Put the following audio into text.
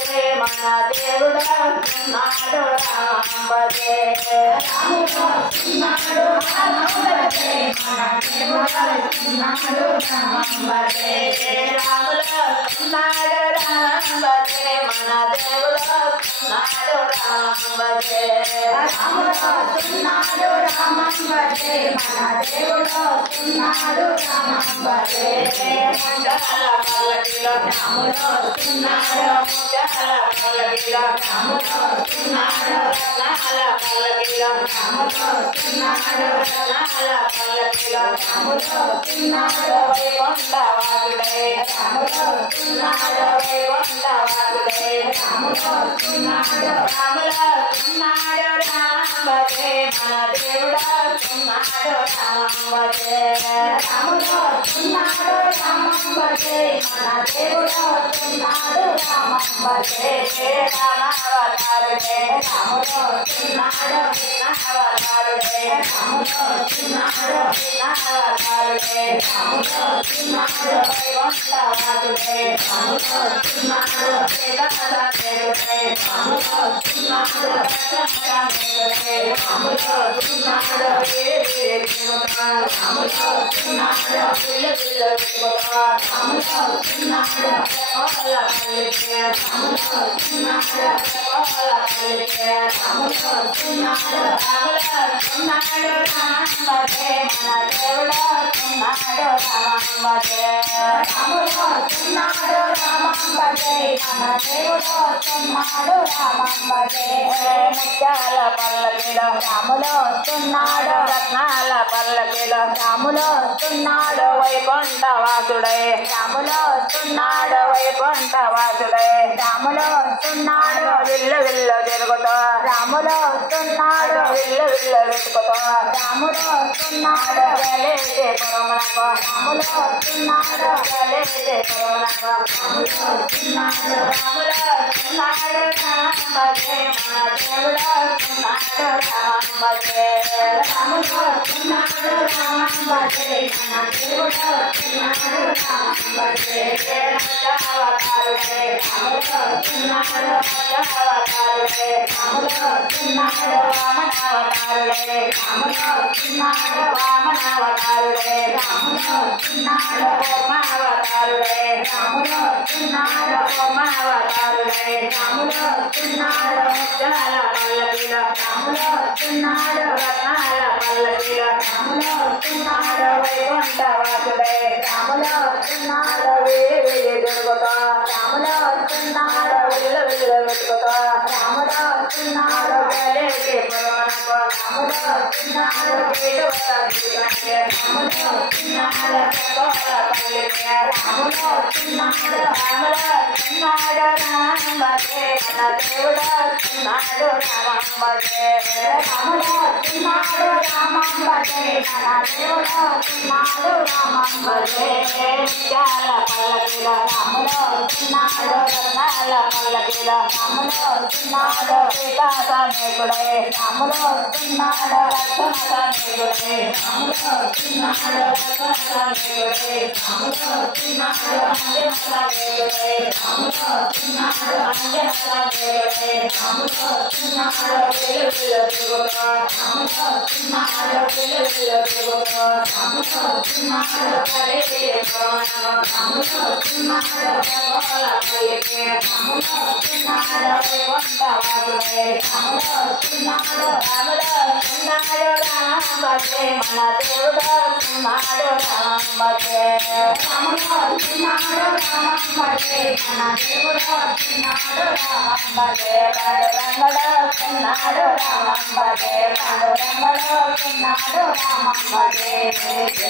భజే మన దేవుడు వస్తున్నాడు రామం భజే రాముడు వస్తున్నాడు రామం భజే మన దేవుడు వస్తున్నాడు రామం భజే రాముడు వస్తున్నాడు రామం భజే మన దేవుడు వస్తున్నాడు రామం భజే రాముడు వస్తున్నాడు రామం భజే మన దేవుడు వస్తున్నాడు రామం భజే మంగళ పల్లకిలో రాముడు వస్తున్నాడు మంగళ పల్లకిలో రాముడు వస్తున్నాడు రత్నాల పల్లకిలో రాముడు వస్తున్నాడు రత్నాల పల్లకిలో రాముడు వస్తున్నాడు వైకుంఠ వాసుడే రాముడు వస్తున్నాడు వైకుంఠ వాసుడే రాముడు వస్తున్నాడు రాముడు వస్తున్నాడు రామం భజే మన దేవుడు వస్తున్నాడు రామం భజే రాముడు వస్తున్నాడు రామం భజే మన దేవుడు వస్తున్నాడు రామం భజే రామావతారుడే రాముడు వస్తున్నాడు కృష్ణావతారుడే రాముడు వస్తున్నాడు కృష్ణావతారుడే రాముడు వస్తున్నాడు వైకుంఠవాసుడే రాముడు వస్తున్నాడు వేదసాగరుడే రాముడు వస్తున్నాడు రత్నసాగరుడే రాముడు వస్తున్నాడు రాముడు వస్తున్నాడు పిల్ల పిల్ల రాముడు వస్తున్నాడు కోల పల్లికే రాముడు వస్తున్నాడు కోల పల్లికే రాముడు వస్తున్నాడు రాముడు వస్తున్నాడు రామం భజే మన దేవుడు వస్తున్నాడు రామం భజే రాముడు వస్తున్నాడు రామం భజే మన దేవుడు వస్తున్నాడు రామం భజే ముత్యాల పల్లకిలో రాముడు వస్తున్నాడు రత్నాల పల్లకిలో రాముడు వస్తున్నాడు వైకుంఠ వాసుడై రాముడు వస్తున్నాడు వైకుంఠ వాసుడై రాముడు వస్తున్నాడు విల్లు విల్లు తిరుగుతో రాముడు వస్తున్నాడు విల్లు విల్లు వెతుకుతో రాముడు వస్తున్నాడు గలేసే పురమునకు రాముడు వస్తున్నాడు గలేసే పురమునకు రాముడు వస్తున్నాడు రాముడు వస్తున్నాడు రామం భజే మన దేవుడు వస్తున్నాడు రామం భజే రాముడు వస్తున్నాడు రామం భజే మన దేవుడు వస్తున్నాడు రామం భజే అవతారుడే రాముడు వస్తున్నాడు అవతారుడే రాముడు వస్తున్నాడు వామనావతారుడే రాముడు వస్తున్నాడు వామనావతారుడే రాముడు వస్తున్నాడు కూర్మావతారుడే రాముడు వస్తున్నాడు కూర్మావతారుడే రాముడు వస్తున్నాడు ముత్యాల పల్లకిలో రాముడు వస్తున్నాడు రత్నాల పల్లకిలో రాముడు వస్తున్నాడు వైకుంఠ వాసుడే రాముడు వస్తున్నాడు వీధి తిరుగుతో రాముడు వస్తున్నాడు విల్లు విల్లు వెతుకుతో రాముడు వస్తున్నాడు గలేసే పురమునకు రాముడు వస్తున్నాడు రాముడు వస్తున్నాడు కోల పల్లికే రాముడు వస్తున్నాడు రాముడు వస్తున్నాడు రామం భజే మన దేవుడు వస్తున్నాడు రామం భజే రాముడు వస్తున్నాడు రామం భజే మన దేవుడు వస్తున్నాడు రామం భజే ముత్యాల పల్లకిలో రాముడు వస్తున్నాడు రత్నాల పల్లకిలో రాముడు వస్తున్నాడు సీతాసమేకుడే రాముడు వస్తున్నాడు రత్నసమేకుడే రాముడు వస్తున్నాడు రత్నసమేకుడే రాముడు వస్తున్నాడు అంజనసమేకుడే రాముడు వస్తున్నాడు అంజనసమేకుడే రాముడు వస్తున్నాడు విల్లు విల్లు తిరుగుతో రాముడు వస్తున్నాడు విల్లు విల్లు తిరుగుతో రాముడు వస్తున్నాడు గలేసే పురమునకు రాముడు వస్తున్నాడు కోల పల్లికే రాముడు వస్తున్నాడు వైకుంఠ వాసుడే రాముడు వస్తున్నాడు రాముడు వస్తున్నాడు రామం భజే మన దేవుడు వస్తున్నాడు రామం భజే రాముడు వస్తున్నాడు రామం భజే మన దేవుడు వస్తున్నాడు రామం భజే పాండురంగడు వస్తున్నాడు రామం భజే పాండురంగడు వస్తున్నాడు రామం భజే హరి